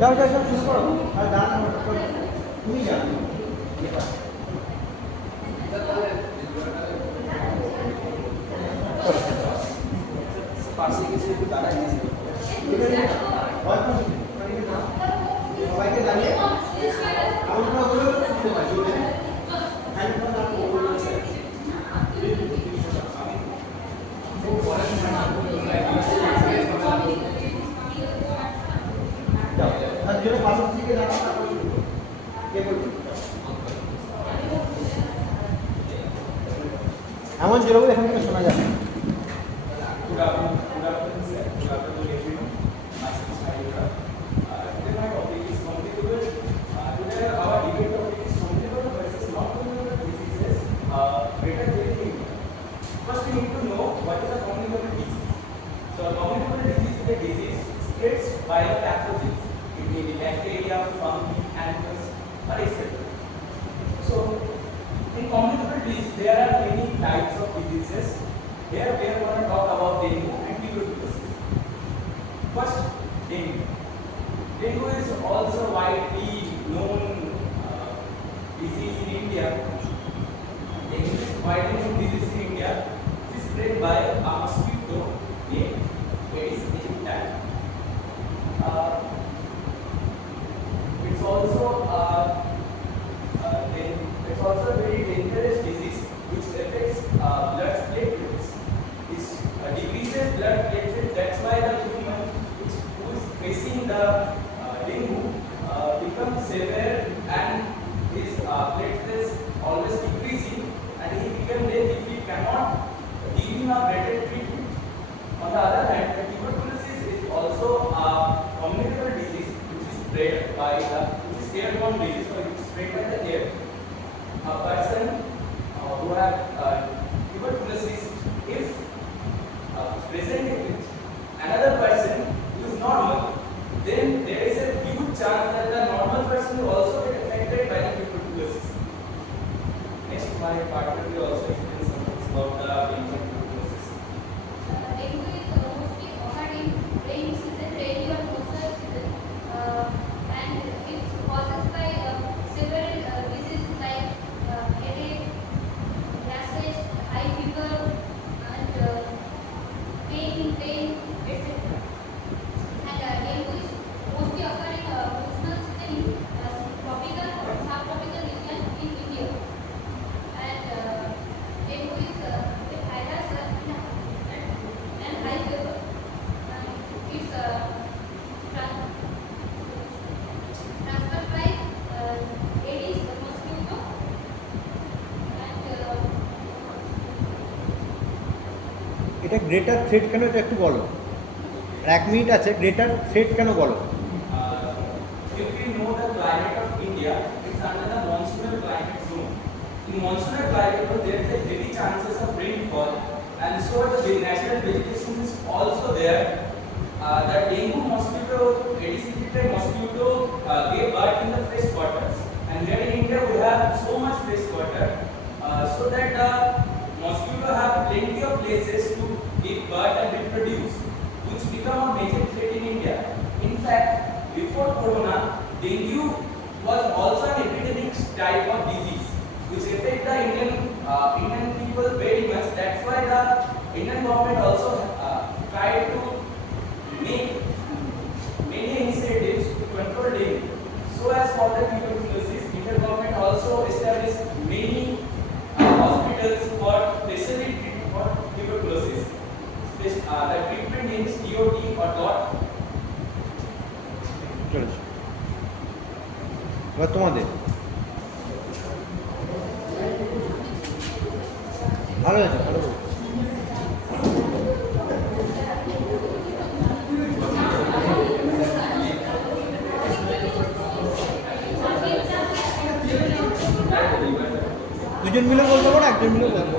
যাও যাও যাও শুরু করো আর দাঁড়ান তুমি যাও পাশে কিছু একটু দাঁড়াই সবাইকে দাঁড়িয়ে আলোচনাগুলো করতে পারি পাশের দিকে এমন জোরে এখান থেকে শোনা যাবে First, we need to know what is a communicable disease. So, a communicable disease is a disease spread by the pathogens. It may be bacteria, fungi, animals, or etc. So, in communicable disease, there are many types of diseases. Here, we are going to talk about dengue and tuberculosis. First, dengue. Dengue is also widely known disease in India. Dengue is widely known disease in India. It is spread by a mosquito named Aedes aegypti. It's also a very dangerous disease which affects blood platelets. It decreases blood platelets. That's why the human who is facing the dengue becomes severe and his platelets always decreasing, and he becomes dead if we cannot give him a better treatment. On the other hand, the tuberculosis is also a communicable disease which is spread by which is airborne disease, or which is spread by the air. A person who has tuberculosis, if presented with another person who is normal, then there is a huge chance that the normal person will also get affected by the tuberculosis. Next, my partner will also explain something about the dengue and tuberculosis. Dengue is mostly occurred in rainy season, rainy or coastal season, and it's caused by several diseases like headache, rashes, high fever, and pain, etc. And dengue is mostly occurring coastal season in tropical or subtropical region in India. And dengue is a virus and high fever. It's transferred by Aedes mosquito, and এটা greater threat কেন এটা একটু বলো আর 1 minute আছে greater threat কেন বলো If we know the climate of India, it's under the monsoonal climate zone. In monsoonal climate, there is a heavy chances of rainfall, and so the natural vegetation is also there. The dengue mosquito, Aedes aegypti mosquito, gave birth in the fresh waters, and here in India we have so much fresh water, so that the mosquito have plenty of places to give birth and reproduce, which become a major threat in India. In fact, before Corona, dengue was also an epidemic type of disease which affect the Indian people very much. That's why the Indian government also tried to make many initiatives to control dengue. So as for the tuberculosis, Indian government also established many hospitals for specially treatment for tuberculosis. The treatment name is TOT or DOT. চলেছে এবার তোমাদের ভালো হয়েছে ভালো হয়েছে। দুজন মিলে বলতে পারো একজন মিলে বলবো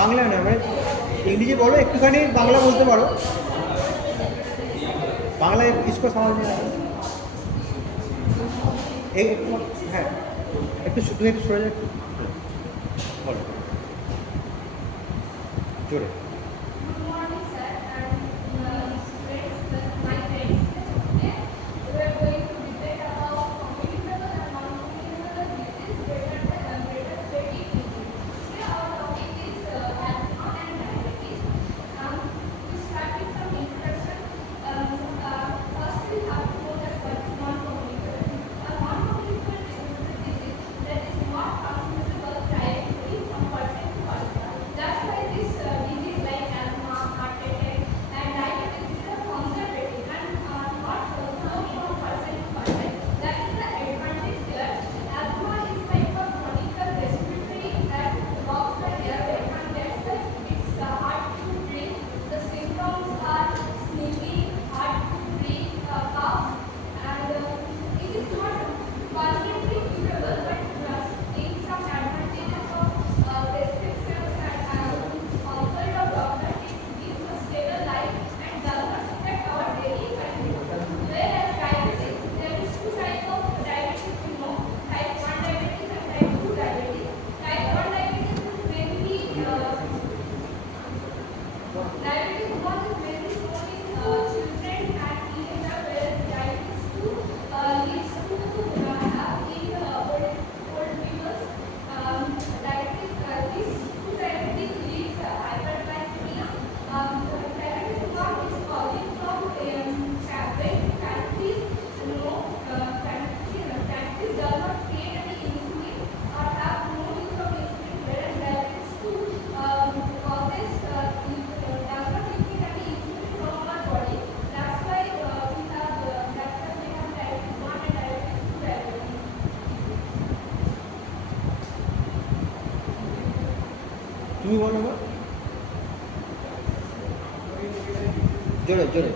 বাংলা না মানে इंग्लिश बोलो একটুখানি বাংলা বলতে পারো বাংলা इसको समझ में आया एक হ্যাঁ একটু তুমি একটু সরে যাও বলো জোরে good morning, sir. And cause is mainly known in children and teenagers, whereas diabetes 2 leads to have in old people. These two diabetes leads hyperglycemia. Diabetes 1 is causing from pancreas. No, pancreas does not create any insulin or have no use of insulin, whereas diabetes 2 causes does not increase any insulin from our body. That's why we have diabetes 1 and diabetes 2 diabetes. তুমি বলো না, জোরে জোরে।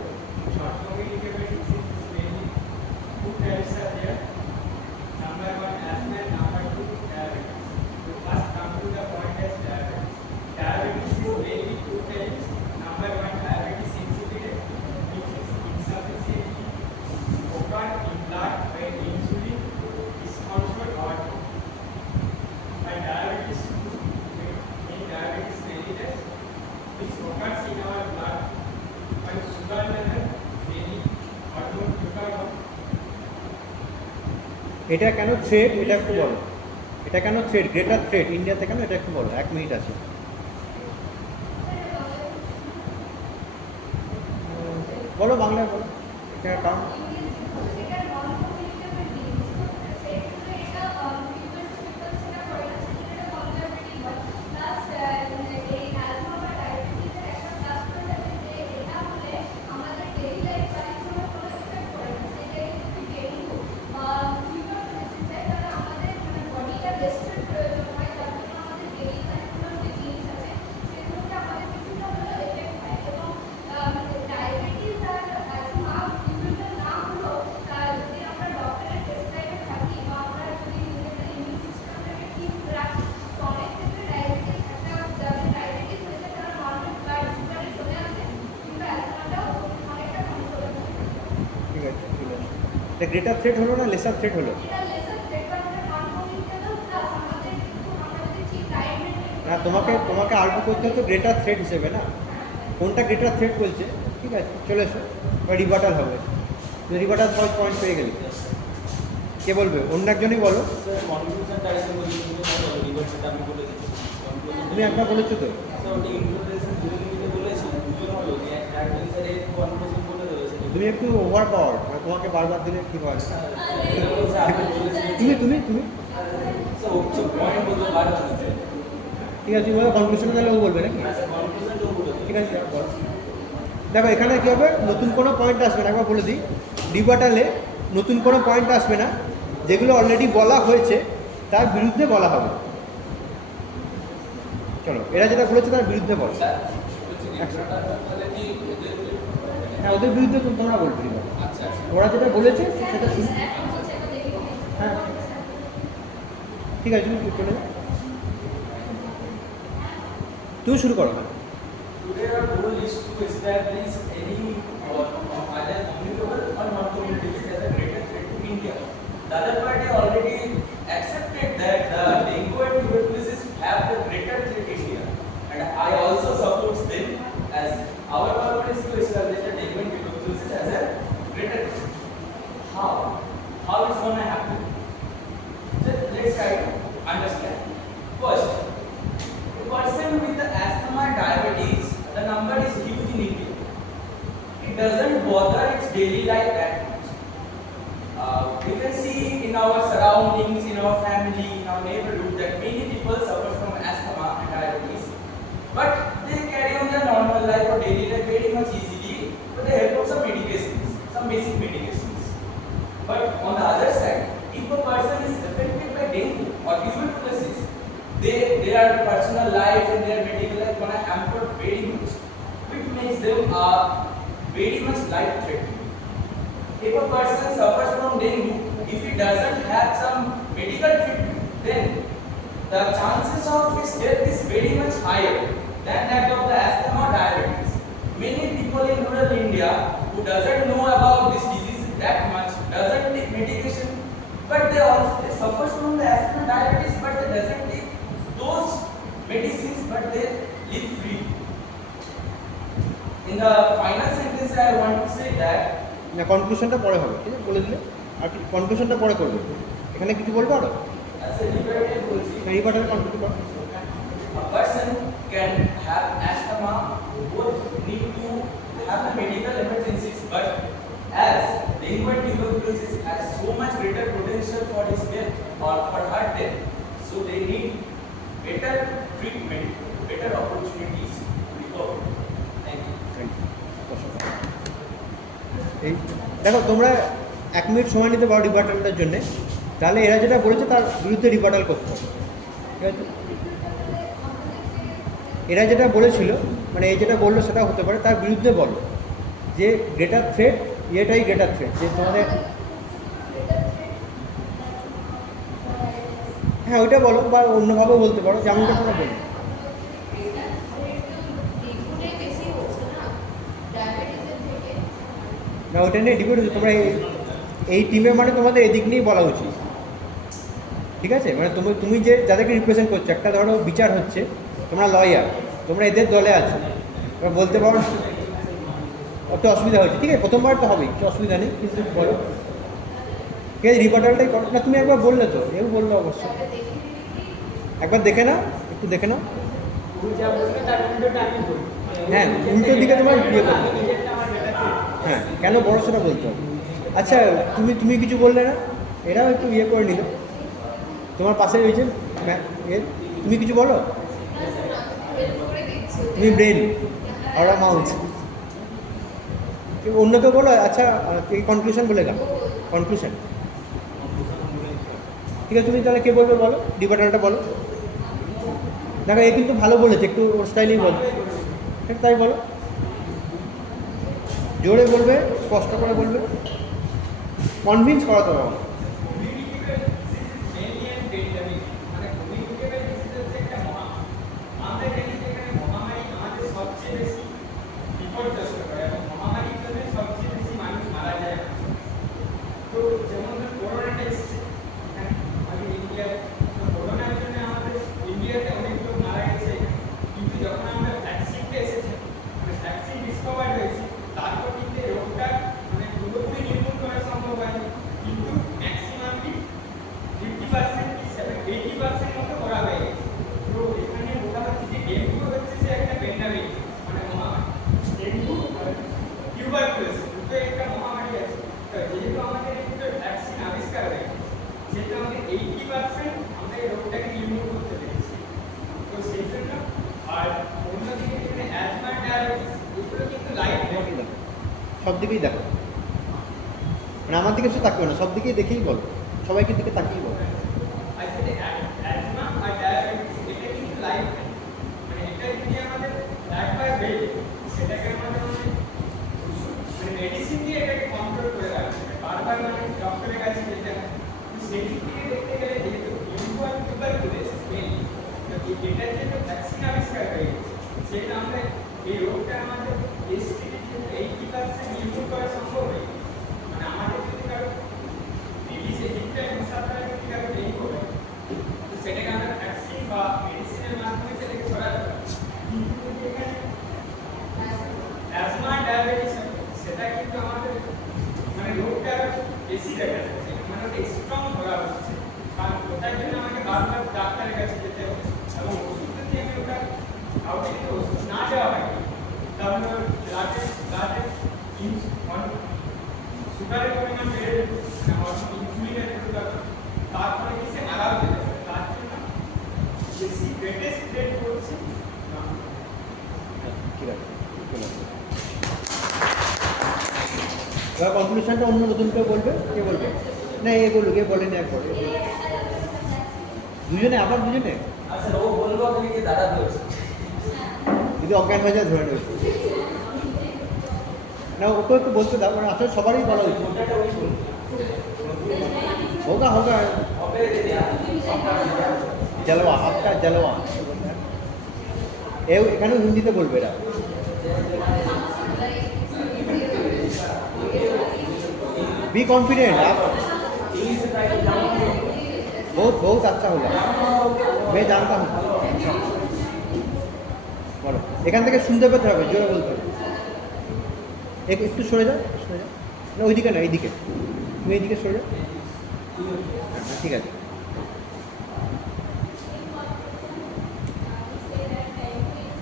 এটা কেন threat, এটা একটু বলো। এটা কেন থ্রেট, গ্রেটার থ্রেট ইন্ডিয়াতে কেন, এটা একটু বলো। 1 মিনিট আছে। বলো বাংলায় বলো, এটা কারণ ডায়াবেটিস আর অ্যাজমা বিভিন্ন নামগুলো যদি আমরা ডক্টরের প্রেসক্রাইবে থাকি বা আমরা যদি নিজেদের ইমিউন সিস্টেমটাকে ঠিক রাখি, তো অনেক ক্ষেত্রে ডায়াবেটিস যাদের ডায়াবেটিস হয়েছে তারা নর্মাল ব্লাড সুগারে চলে আসে, কিন্তু অ্যাজমাটাও অনেকটা কন্ট্রোল থাকে। ঠিক আছে, ঠিক আছে। এটা গ্রেটার থ্রেট হলো না লেসার থ্রেট হলো? এটা লেসার থ্রেট, কারণ এটা নন-কমিউনিকেবল প্লাস আমাদের কিন্তু আমরা যদি ঠিক ডায়েট মেনটেন না, তোমাকে আর্গু করতে হতো গ্রেটার থ্রেট হিসেবে না, কোনটা গ্রেটার থ্রেট বলছে। ঠিক আছে, চলে এসো, বা রিবাটাল হবে। রিবাটাল ফার্স্ট পয়েন্ট পেয়ে গেলি। কে বলবে? অন্য একজনই বলো। তুমি একবার বলেছো তো। তুমি একটু ওভার পাওয়ার, তোমাকে বারবার দিলে কি হয়? তুমি তুমি তুমি ঠিক আছে, তুমি বলো কনক্লুশন গেলে ও বলবে নাকি? ঠিক আছে, বলো। দেখো এখানে কী হবে, নতুন কোনো পয়েন্ট আসবে না, একবার বলে দিই। রিবাটালে নতুন কোনো পয়েন্ট আসবে না, যেগুলো অলরেডি বলা হয়েছে তার বিরুদ্ধে বলা হবে। চলো, এরা যেটা বলেছে তার বিরুদ্ধে বলো। হ্যাঁ, ওদের বিরুদ্ধে তোমরা বলবে। ওরা যেটা বলেছে সেটা শুনে, হ্যাঁ ঠিক আছে, তুমি চলে যাও, তুমি শুরু করো। Today our goal is to establish any either communicable or non-communicable as a greater threat to India. The other party already accepted that the dengue and tuberculosis have the greater threat in India, and I also support them as our goal is to establish the dengue and tuberculosis as a greater threat. How? How it's gonna happen? So let's try to understand. First, a person with the asthma and diabetes, the number is huge in India. It doesn't bother its daily life that much. We can see in our surroundings, in our family, in our neighborhood that many people suffer from asthma and diabetes, but they carry on their normal life or daily life very much easily with the help of some medications, some basic medications. But on the other side, if a person is affected by dengue or tuberculosis, their personal life and their medical life gonna hamper very much, which makes them very much life threatening. If a person suffers from dengue, if he doesn't have some medical treatment, then the chances of his death is very much higher than that of the asthma or diabetes. Many people in rural India who doesn't know about this disease that much, doesn't take medication, but they suffer from the asthma and diabetes, but they doesn't take those medicines, but they live free. In the final sentence, I want to say that না কনক্লুশনটা পরে হবে, ঠিক আছে বলে দিলে, আর কনক্লুশনটা পরে করবে। এখানে কিছু বলবো আরো as a rebuttal policy, rebuttal conclusion করো। a person can have asthma, both need to have the medical emergencies, but as lingual tuberculosis has so much greater potential for his death or for her death, so they need better treatment, better opportunities to recover. Thank you. এই দেখো তোমরা 1 minute সময় নিতে পারো রিবাটালটার জন্য, তাহলে এরা যেটা বলেছে তার বিরুদ্ধে রিবাটাল করতে হবে, ঠিক আছে? এরা যেটা বলেছিল মানে এই যেটা বললো সেটা হতে পারে, তার বিরুদ্ধে বলো যে গ্রেটার থ্রেট এটাই গ্রেটার থ্রেট, যে তোমাদের হ্যাঁ ওইটা বলো, বা অন্যভাবেও বলতে পারো, যেমনটা তোমরা বলো। না ওইটা নিয়ে ডিবেট হচ্ছে, তোমরা এই টিমে মানে তোমাদের এদিক নিয়েই বলা উচিত, ঠিক আছে? মানে তুমি যে যাদেরকে রিপ্রেজেন্ট করছো, একটা ধরো বিচার হচ্ছে, তোমরা লয়ার, তোমরা এদের দলে আছো, তোমরা বলতে পারো একটু অসুবিধা হয়েছে, ঠিক আছে প্রথমবার তো হবেই, কিছু অসুবিধা নেই, কিন্তু বলো ঠিক আছে রিপোর্টারটাই করো না, তুমি একবার বললে তো, এও বললো অবশ্যই, একবার দেখে নাও, একটু দেখে নাও। হ্যাঁ উল্টো দিকে তোমার বিয়ে করবে, হ্যাঁ কেন বড় সেটা বলতে হবে। আচ্ছা তুমি কিছু বললে না, এরাও একটু ইয়ে করে নিল, তোমার পাশে রয়েছে তুমি কিছু বলো, তুমি ব্রেন আর মাউথ, অন্য কেউ বলো। আচ্ছা এই কনক্লুশন বলে গেল, কনক্লুশন ঠিক আছে, তুমি তাহলে কে বলবে বলো, ডিবেটারটা বলো। দেখো এ কিন্তু ভালো বলেছে, একটু ওর স্টাইলেই বলো, তাই বলো, জোরে বলবে, স্পষ্ট করে বলবে, কনভিন্স করাতে হবে। সব দিকেই দেখো, মানে আমার দিকে শুধু তাকিও না, সব দিকেই দেখেই বলো, সবাইকে দিকে তাকিয়ে বলো। মেডিসিন দিয়ে এটাকে কন্ট্রোল করে রাখছে, বারবার মানে ডক্টরের কাছে যেতে হয়। সেদিক থেকে দেখতে গেলে যেহেতু লিম্ফোয়েড টিউবারকুলোসিস মেইনলি এটার জন্য ভ্যাকসিন আবিষ্কার হয়ে গেছে, সেটা আমরা এই রোগটা আমাদের এসটিডির ক্ষেত্রে 80% নির্মূল করা সম্ভব হয়ে গেছে। মানে আমাদের যদি কারো রিলিজে হিটটা মুসাফার যদি কারো নেই হবে, তো সেটাকে আমরা ভ্যাকসিন বা মেডিসিনের মাধ্যমে সেটাকে সরাতে পারি। কিন্তু যদি এখানে অ্যাজমা ডায়াবেটিস সেটা কিন্তু আমাদের মানে রোগটা বেশি দেখা যাচ্ছে, মানে ওটা স্ট্রং করা হচ্ছে, কারণ ওটার জন্য আমাকে বারবার ডাক্তারের কাছে যেতে হবে, এবং ওষুধ যদি আমি ওটা কাউকে যদি ওষুধ না দেওয়া হয় তাহলে ব্লাডের সুগারের পরিমাণ বেড়ে যাবে, মানে ইনসুলিনের প্রোডাকশন, তারপরে কি সে মারাও যেতে পারে। তার জন্য বেশি গ্রেটেস্ট থ্রেট করছে ঠিক আছে, এবার কনক্লুশনটা অন্য নতুন কেউ বলবে, কে বলবে? না এ বলুক, কে বলেনি একবার, দুজনে আবার দুজনে, আচ্ছা ও বলবো তুমি কি দাদা বলছো যদি অজ্ঞান হয়ে যায় ধরে নেবে না, ওকে একটু বলতে দাও, মানে আসলে সবারই বলা উচিত। ওটাটা ওই বলবো হোগা হোগা হবে জলওয়া, আপকা জলওয়া, এখানেও হিন্দিতে বলবে এরা। बी कॉन्फिडेंट आप, बहुत बहुत अच्छा होगा, मैं जानता हूँ। বলো, এখান থেকে শুনতে পেতে হবে, জোরে বলতে হবে। একটু সরে যাও, সরে যাও। না ওইদিকে না, এইদিকে, তুমি এইদিকে সরে যাও। হ্যাঁ ঠিক আছে।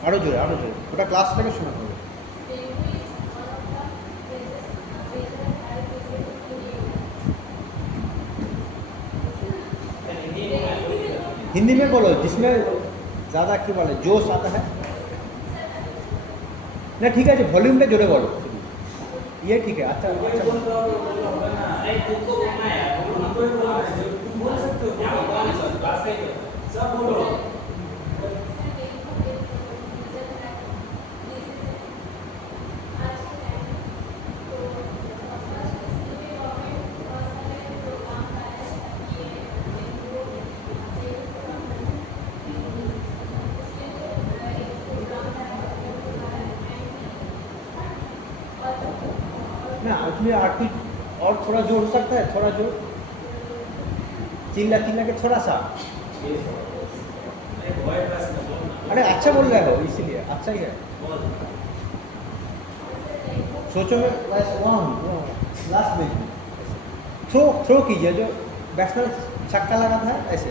আরও জোরে, আরও জোরে, ওটা ক্লাসটাকে শোনাতে হবে। हिंदी में बोलो जिसमें ज़्यादा क्यों बोले जोश आता है ना। ठीक है जी, वॉल्यूम पे जोड़े बोलो, ये ठीक है। अच्छा अच्छा ना उसमें आरती और थोड़ा जोर हो सकता है, थोड़ा जोर, चिल्ला चिल्ला के थोड़ा सा। अरे अच्छा बोल रहे हो इसीलिए अच्छा ही है। सोचो में वहाँ लास्ट में थ्रो थ्रो कीजिए, जो बैट्समैन छक्का लगा था ऐसे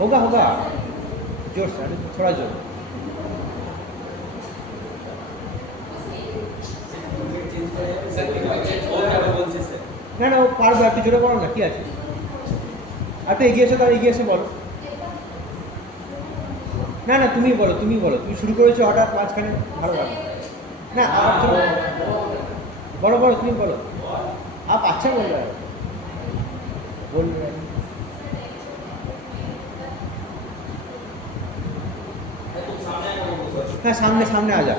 होगा होगा, जोर से, थोड़ा जोर। না না ও পারবে, একটু জোরে বলো না, কি আছে, একটু এগিয়ে এসে, তার এগিয়ে এসে বলো। না না তুমি বলো, তুমি বলো, তুমি শুরু করেছো হঠাৎ মাঝখানে, ভালো লাগে না। आप चलो বলো বলো, তুমি বলো, आप अच्छा बोल रहे हो, बोल रहे हो। हाँ सामने सामने आ जा,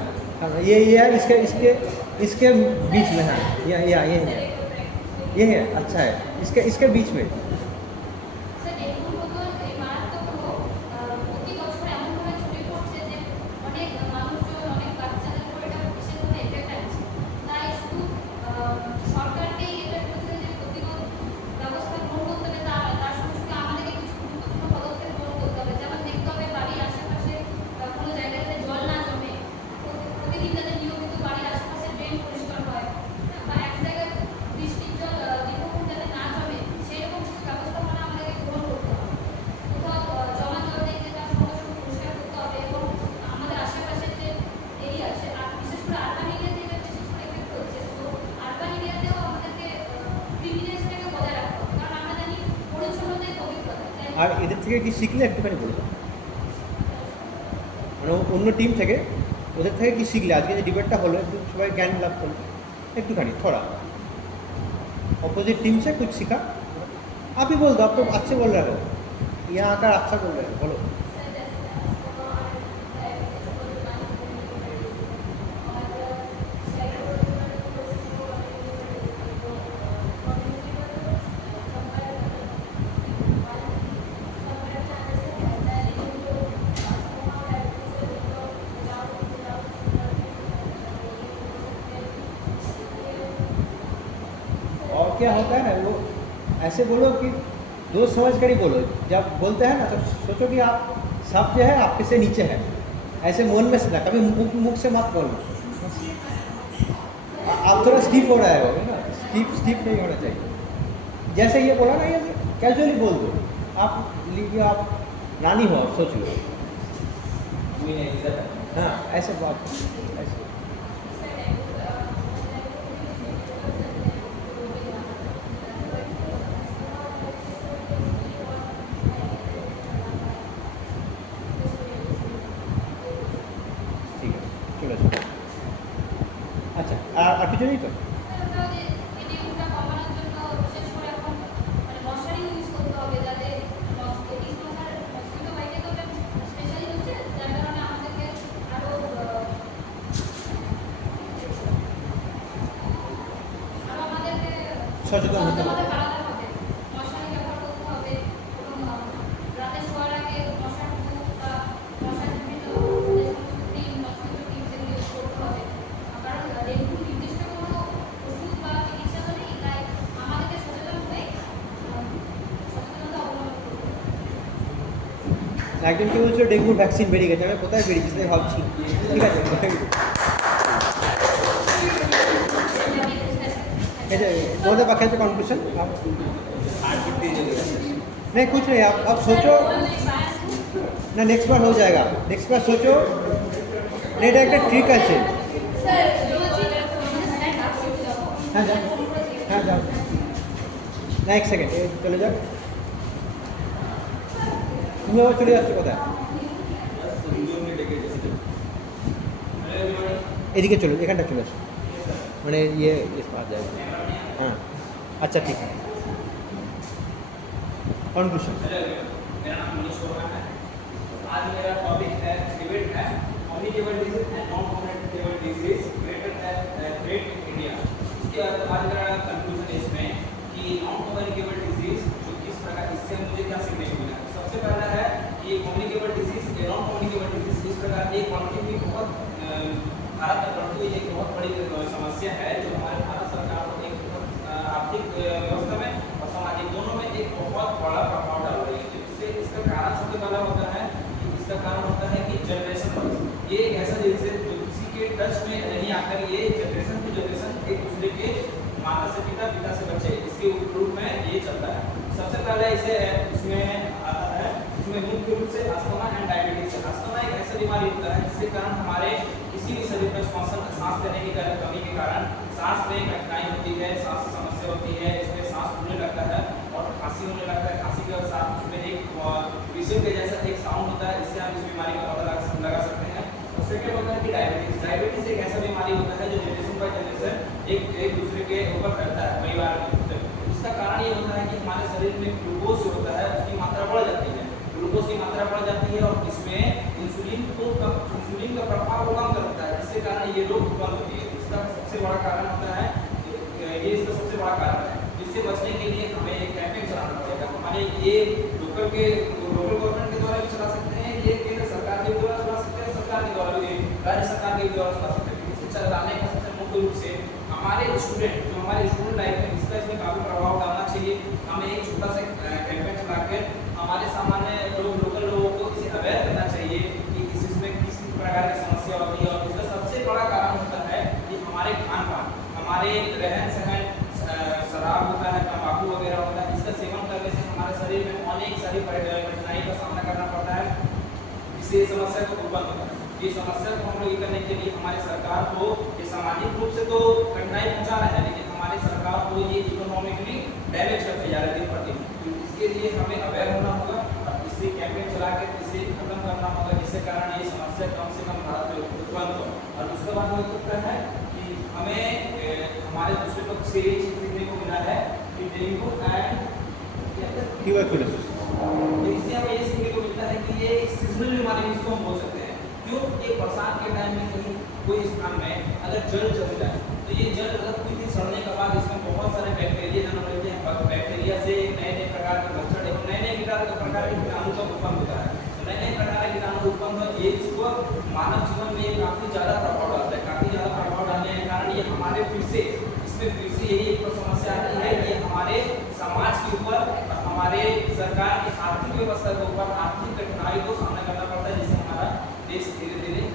ये है इसके इसके इसके बीच में, हाँ ये है, अच्छा है, इसके इसके बीच में। স্যার ডেঙ্গুর মতো এই মারাত্মক রোগ প্রতি বছর এমনভাবে ছড়িয়ে পড়ছে যে অনেক মানুষজন, অনেক বাচ্চাদের উপর এটা বিশেষভাবে এফেক্ট আছে। তাই শুধু সরকারকেই এটার বিরুদ্ধে যে প্রতিরোধ ব্যবস্থা গ্রহণ করতে হবে তা নয়, তার সঙ্গে সঙ্গে আমাদেরকে কিছু গুরুত্বপূর্ণ পদক্ষেপ গ্রহণ করতে হবে। যেমন দেখতে হবে বাড়ির আশেপাশে কোনো জায়গাতে জল না জমে, প্রতিদিন যাতে নিয়মিত বাড়ির আশেপাশে ড্রেন পরিষ্কার হয়, বা এক জায়গায় বৃষ্টির জল দীর্ঘক্ষণ যাতে না জমে সেই রকম কিছু ব্যবস্থাপনা আমাদেরকে গ্রহণ করতে হবে। কোথাও জমা জল দেখলে তার সঙ্গে সঙ্গে পরিষ্কার করতে হবে, এবং আমাদের আশেপাশের যে এরিয়া আছে, আর বিশেষ করে আরবান এরিয়াতে এটা বিশেষ করে এফেক্ট হচ্ছে। তো আরবান এরিয়াতেও আমাদেরকে ক্লিনিনেসটাকে বজায় রাখতে হবে, কারণ আমরা জানি পরিচ্ছন্নতাই পবিত্রতা। তাই আর এদের থেকে কি শিখলে একটুখানি বলে দাও, মানে অন্য টিম থেকে, ওদের থেকে কি শিখলে, আজকে যে ডিবেটটা হলো একটু সবাই জ্ঞान लाभ করলো একটুখানি, थोड़ा अपोजिट टीम से कुछ सीखा। आप ही बोल दो, आप तो अच्छे बोल रहे हो, यहाँ आकर अच्छा बोल रहे हो, बोलो। और क्या होता है ना, वो ऐसे बोलो कि दोस्त समझ कर ही बोलो। जब बोलते हैं ना तो सोचो कि आप सब जो है आपके से नीचे है, ऐसे मन में से ना, कभी मुख से मत बोलना। आप थोड़ा स्टीप हो रहा है वो ना, स्टीप नहीं होना चाहिए। जैसे ये बोला ना, ये कैजुअली बोल दो। आप लीजिए, आप रानी हो, आप सोच लो, हाँ ऐसे बात, ऐसे। ঠিক আছে, চলে আসো। আচ্ছা আর কিছু নেই তো? ওটাও যে এই ডেঙ্গুটা কমানোর জন্য বিশেষ করে এখন মানে মশারি ইউজ করতে হবে, যাতে এডিস মশার মসকিটো বাইটে তো স্পেশালি হচ্ছে, যার কারণে আমাদেরকে আরও আমাদেরকে সচেতন হতে হবে। বাড়াতে হবে, মশারি ব্যবহার করতে হবে, এবং রাতে শোয়ার আগে মশার ধূপ বা মশার বিভিন্ন যে সমস্ত ক্রিম, মসকিটো ক্রিম সেগুলো ইউজ করতে হবে। কারণ ডেঙ্গু নির্দিষ্ট কোনো ওষুধ বা চিকিৎসা তো নেই, তাই আমাদেরকে সচেতন হয়ে সচেতনতা অবলম্বন করতে হবে। একজন কি বলছিল ডেঙ্গুর ভ্যাকসিন বেরিয়ে গেছে, আমি কোথায় বেরিয়েছে সেটাই ভাবছি। ঠিক আছে। बहुत बाकी कंक्लूशन नहीं कुछ नहीं आप सोचो ना नेक्स्ट बार हो जाएगा नेक्स्ट बार सोचो नहीं डायरेक्टर ठीक है हाँ जाओ हाँ जाओ ना एक सेकेंड चले जाओ তুমি আবার চলে যাচ্ছ কোথায় এদিকে চলো এখানটা চলে আসো মানে ये पास जाएगा हाँ अच्छा ठीक है कंक्लूशन मेरा नाम मनीष वर्मा है आज मेरा टॉपिक है डिबेट है communicable disease and non communicable disease greater great India इसके बाद आज मेरा कंक्लूजन है इसमें कि नॉन कम्युनिकेबल डिजीज जो किस प्रकार इससे मुझे क्या सीखने को मिला सबसे पहला है कि कम्युनिकेबल डिजीज या नॉन कम्युनिकेबल डिजीज इस प्रकार एक क्वांटिटी में बहुत भारत में बढ़ती हुई एक बहुत बड़ी समस्या है जो हमारे भारत सरकार को एक आर्थिक व्यवस्था में और सामाजिक दोनों में एक बहुत बड़ा प्रभाव डाल रही है इससे इसका कारण सबसे पहला होता है कि इसका कारण होता है कि जनरेशन ये एक ऐसा डिजीज जो किसी के टच में नहीं आकर ये जनरेशन टू जनरेशन एक दूसरे के माता से पिता पिता से बच्चे इसके रूप में ये चलता है सबसे पहले इसे इसमें आता है इसमें मुख्य रूप से अस्थमा एंड डायबिटीज अस्थमा एक ऐसा बीमारी होता है जिसके कारण हमारे किसी भी शरीर में सांस लेने की कमी के कारण सांस में कठिनाई होती है सांस की समस्या होती है इसमें सांस फूलने लगता है और खांसी होने लगता है खांसी के साथ उसमें एक विषय के जैसा एक साउंड होता है इससे हम इस बीमारी का पता लगा सकते हैं और सेकंड होता है कि डायबिटीज एक ऐसा बीमारी होता है जो जनरेशन बाय जनरेशन एक दूसरे के ऊपर फैलता है परिवार में इसका कारण ये होता है कि हमारे शरीर में ग्लूकोज जो होता है उसकी मात्रा बढ़ जाती है ग्लूकोज की मात्रा बढ़ जाती है और इसमें इंसुलिन का प्रभाव को कम करता है जिसके कारण ये रोग उत्पन्न होती है इसका सबसे बड़ा कारण होता है ये इसका सबसे बड़ा कारण है इससे बचने के लिए हमें एक कैंपेन चलाना पड़ेगा हमारे ये लोकल गवर्नमेंट के द्वारा भी चला सकते हैं ये केंद्र सरकार के द्वारा चला सकते हैं सरकार के द्वारा भी राज्य सरकार के द्वारा चला सकते हैं इसे चलाने का सबसे मुख्य रूप से हमारे स्टूडेंट जो हमारे स्टूडेंट लाइफ में इसका इसमें काफी प्रभाव डालना चाहिए हमें एक छोटा सा कैंपेन चलाकर हमारे सामान्य लोकल लोगों को इसे अवेयर करना चाहिए कि इसमें किस प्रकार की समस्या होती है और इसका सबसे बड़ा कारण होता है कि हमारे खान पान हमारे रहन सहन शराब होता है तंबाकू वगैरह होता है इसका सेवन करने से हमारे शरीर में अनेक सारी कठिनाई का सामना करना पड़ता है इससे समस्या को उत्पन्न होता है ये समस्या को हम लोग करने के लिए हमारी सरकार को ये सामाजिक रूप से तो कठिनाई पहुंचा रहा है लेकिन हमारी सरकार को ये इकोनॉमिकली डैमेज करते जा रहे दिन प्रतिदिन तो इसके लिए हमें अवेयर होना होगा और इसे कैंपेन चला के इसे खत्म करना होगा जिसके कारण ये समस्या कम से कम भारत में उत्पन्न हो और उसके बाद हो सकता है कि हमें हमारे दूसरे पक्ष से ये सीखने को मिला है कि डेंगू एंड ट्यूबरकुलोसिस इससे हमें ये सीखने को मिलता है कि ये सीजनल बीमारी इसको हम बोल सकते हैं क्यों ये बरसात के टाइम में कहीं कोई स्थान में अगर जल जम जाए तो ये जल अगर कुछ दिन सड़ने के बाद इसमें बहुत सारे बैक्टीरिया जन्म लेते हैं बैक्टीरिया से नए नए प्रकार के मच्छर नए नए प्रकार के कीटाणु का उत्पन्न होता है नए नए प्रकार के कीटाणु उत्पन्न हो ये इसको मानव जीवन में काफी ज्यादा प्रभाव डालता है काफी ज्यादा प्रभाव डालने के कारण ये हमारे फिर से यही एक समस्या आती है कि हमारे समाज के ऊपर हमारे सरकार की आर्थिक व्यवस्था के ऊपर आर्थिक कठिनाई को सामना करना पड़ता है जिससे हमारा देश धीरे धीरे